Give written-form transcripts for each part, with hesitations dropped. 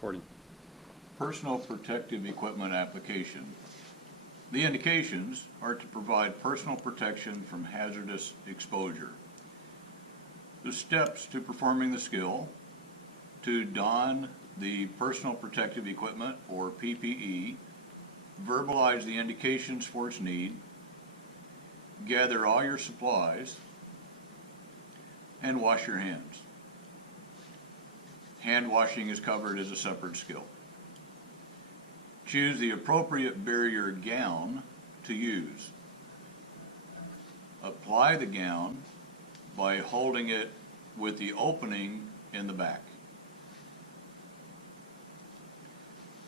Recording. Personal protective equipment application. The indications are to provide personal protection from hazardous exposure. The steps to performing the skill: to don the personal protective equipment, or PPE, verbalize the indications for its need, gather all your supplies, and wash your hands. Hand washing is covered as a separate skill. Choose the appropriate barrier gown to use. Apply the gown by holding it with the opening in the back.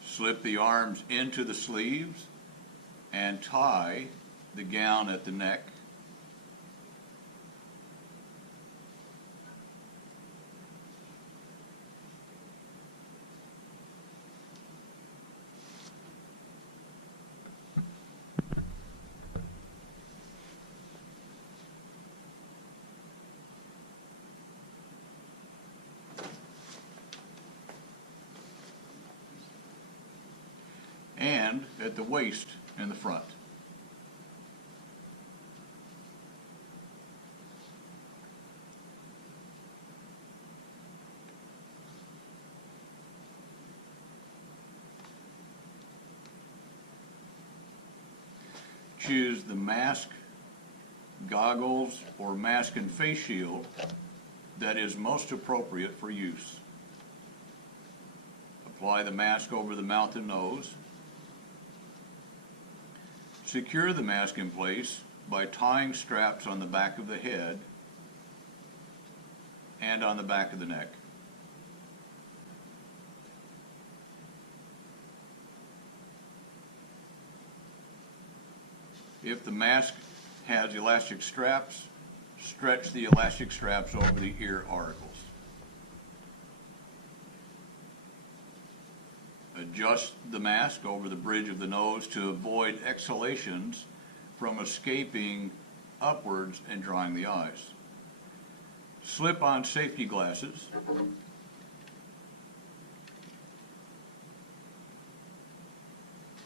Slip the arms into the sleeves and tie the gown at the neck. And at the waist in the front. Choose the mask, goggles, or mask and face shield that is most appropriate for use. Apply the mask over the mouth and nose. Secure the mask in place by tying straps on the back of the head and on the back of the neck. If the mask has elastic straps, stretch the elastic straps over the ear auricles. Adjust the mask over the bridge of the nose to avoid exhalations from escaping upwards and drying the eyes. Slip on safety glasses.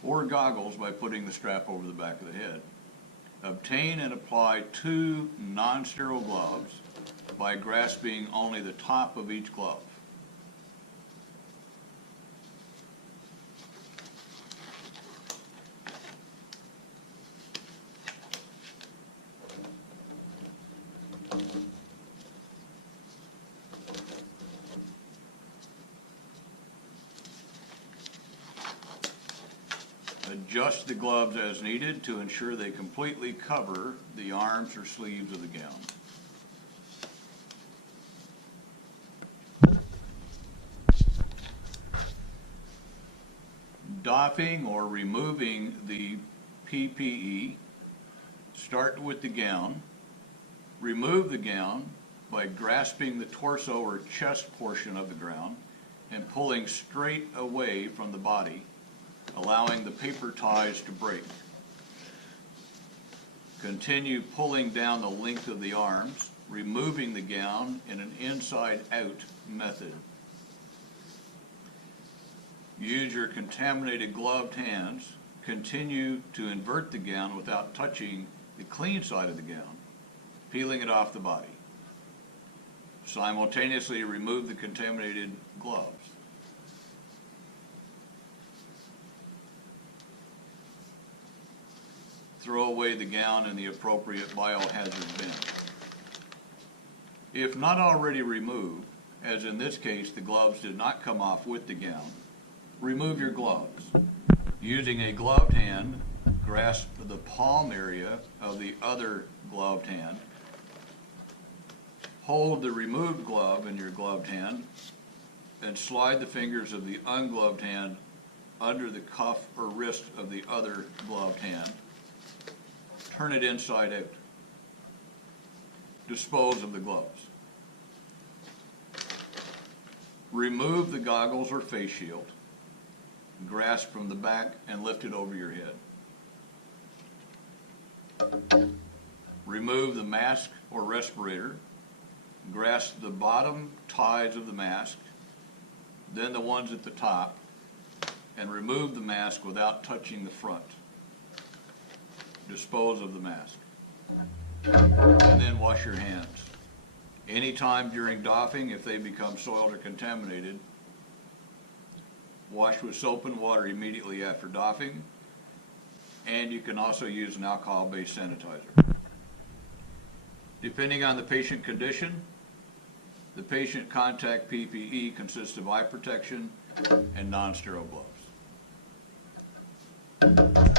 Or goggles by putting the strap over the back of the head. Obtain and apply 2 non-sterile gloves by grasping only the top of each glove. Adjust the gloves as needed to ensure they completely cover the arms or sleeves of the gown. Doffing or removing the PPE, start with the gown. Remove the gown by grasping the torso or chest portion of the gown and pulling straight away from the body, allowing the paper ties to break. Continue pulling down the length of the arms, removing the gown in an inside-out method. Use your contaminated gloved hands. Continue to invert the gown without touching the clean side of the gown, peeling it off the body. Simultaneously remove the contaminated gloves. Throw away the gown in the appropriate biohazard bin. If not already removed, as in this case the gloves did not come off with the gown, remove your gloves. Using a gloved hand, grasp the palm area of the other gloved hand. Hold the removed glove in your gloved hand and slide the fingers of the ungloved hand under the cuff or wrist of the other gloved hand. Turn it inside out. Dispose of the gloves. Remove the goggles or face shield. Grasp from the back and lift it over your head. Remove the mask or respirator. Grasp the bottom ties of the mask, then the ones at the top, and remove the mask without touching the front. Dispose of the mask. And then wash your hands. Anytime during doffing, if they become soiled or contaminated, wash with soap and water immediately after doffing, and you can also use an alcohol-based sanitizer. Depending on the patient condition, the patient contact PPE consists of eye protection and non-sterile gloves.